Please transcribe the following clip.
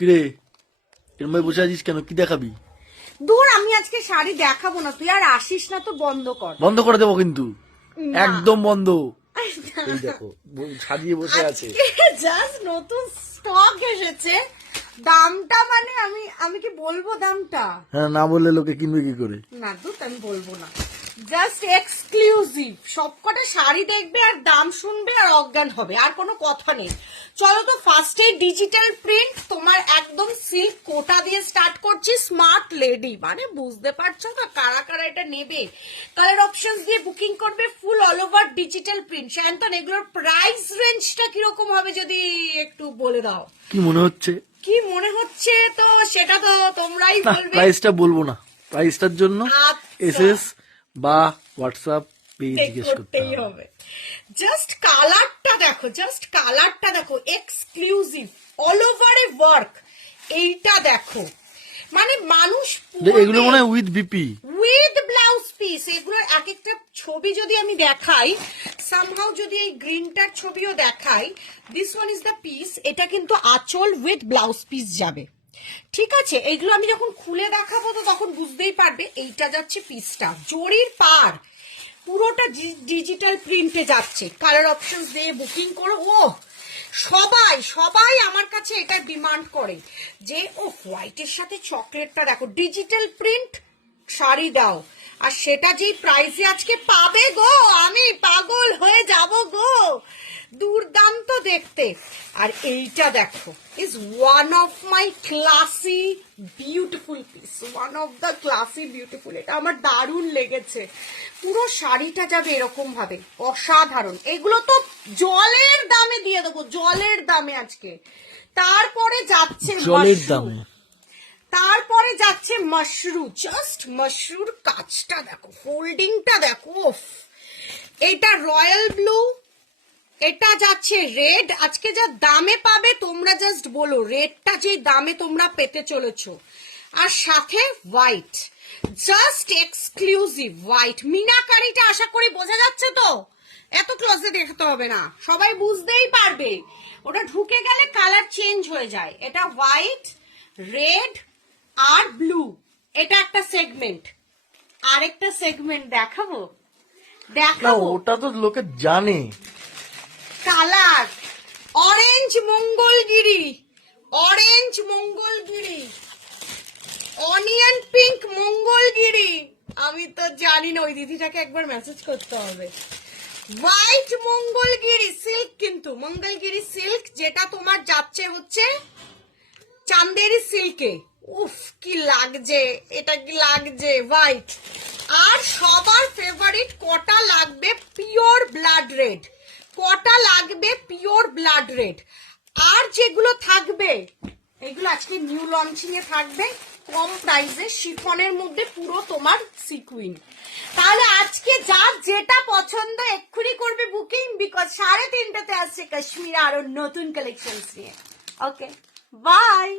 কিরে এরম ভাই বসে আছিস কেন? কি দেখাবি? দূর, আমি আজকে শাড়ি দেখাবো না, তুই আর আসিস না তো, বন্ধ কর। বন্ধ করে দেবো কিন্তু, না। একদম বন্ধ। এই দেখো সাজিয়ে বসে আছে। জাস্ট নতুন স্টক এসেছে, দামটা মানে আমি কি বলবো দামটা? হ্যাঁ, না বললে লোকে কিনবে কি করে? না দূর, আমি বলবো না। জাস্ট এক্সক্লুসিভ সবকটা শাড়ি দেখবে আর দাম শুনবে আর অজ্ঞান হবে, আর কোনো কথা নেই। চলো তো ফার্স্টে ডিজিটাল প্রিন্ট, তোমার একদম সিল্ক কোটা দিয়ে স্টার্ট করছি। স্মার্ট লেডি মানে বুঝতে পারছো তো কারা কারা এটা নেবে। কালার অপশনস দিয়ে বুকিং করবে, full all over digital print. শান্তন, এগুলোর প্রাইস রেঞ্জটা কিরকম হবে যদি একটু বলে দাও। কি মনে হচ্ছে? কি মনে হচ্ছে তো সেটা তো তোমরাই বলবে। প্রাইসটা বলবো না, প্রাইসটার জন্য আচ্ছা। এসএস বা হোয়াটসঅ্যাপ পেজ জিজ্ঞেস করতে করতেই হবে। জাস্ট কালারটা দেখো, জাস্ট কালারটা দেখো, exclusive all over a work. এইটা দেখো, মানে মানুষ এগুলো মনে হয় with BP, with blouse piece. এগুলোর এক একটা ছবি যদি আমি দেখাই, সামহাউ যদি এই গ্রিনটার ছবিও দেখাই, this one is the piece. এটা কিন্তু আঁচল উইথ ব্লাউজ পিস যাবে, ঠিক আছে? এইগুলো আমি যখন খুলে দেখাবো তো তখন বুঝতেই পারবে। এইটা যাচ্ছে পিসটা, জরির পার পুরোটা ডিজিটাল প্রিন্টে যাচ্ছে। কালার অপশনস দিয়ে বুকিং করো। ও সবাই সবাই আমার কাছে এটা ডিমান্ড করে যে ও হোয়াইটের সাথে চকলেটটা দেখো, ডিজিটাল প্রিন্ট শাড়ি দাও। আর সেটা যেই প্রাইসে আজকে পাবে গো, আমি পাগল হয়ে যাব গো, দুর্দান্ত দেখতে। আর এইটা দেখো, is one of my classy beautiful piece, one of the classy beautiful. এটা আমার দারুণ লেগেছে। পুরো শাড়িটা যাবে এরকম ভাবে, অসাধারণ। এগুলো তো জলের দামে দিয়ে দেবো, জলের দামে আজকে। তারপরে যাচ্ছে জলের দামে, তারপরে যাচ্ছে মাশরু। জাস্ট মাশরুর কাজটা দেখো, ফোল্ডিংটা দেখো। এটা রয়্যাল ব্লু, এটা যাচ্ছে রেড। আজকে যা দামে পাবে তোমরা জাস্ট বলো রেডটা যে দামে তোমরা পেতে চলেছো। আর সাথে হোয়াইট, জাস্ট এক্সক্লুসিভ হোয়াইট। মিনাকারিটা আশা করি বোঝা যাচ্ছে তো, এত ক্লোজে দেখতে হবে না, সবাই বুঝতেই পারবে। ওটা ঢুকে গেলে কালার চেঞ্জ হয়ে যায়। এটা হোয়াইট, রেড আর ব্লু, এটা একটা সেগমেন্ট। আরেকটা সেগমেন্ট দেখাবো, না দেখাবো। ওটা তো লোকে জানে। Colour orange Mangalagiri, orange Mangalagiri, onion pink Mangalagiri. আমি তো জানি না, ওই দিদিটাকে একবার মেসেজ করতে হবে। হোয়াইট মঙ্গলগিরি সিল্ক, কিন্তু মঙ্গলগিরি সিল্ক যেটা তোমার যাচ্ছে হচ্ছে চান্দেরি সিল্কে। উফ কি লাগছে, এটা কি লাগছে হোয়াইট। আর সবার ফেভারিট কটা লাগবে পিওর ব্লাড রেড, কটা লাগবে পিওর ব্লাড রেড। আর যেগুলো থাকবে এগুলো আজকে নিউ লঞ্চিং এ থাকবে, কম প্রাইসে, শিফনের মধ্যে পুরো তোমার সিকুইন। তাহলে আজকে যার যেটা পছন্দ এক্ষুনি করবে বুকিং, বিকজ 3:30তে আসছে কাশ্মীর আরো নতুন কালেকশন নিয়ে। Okay bye.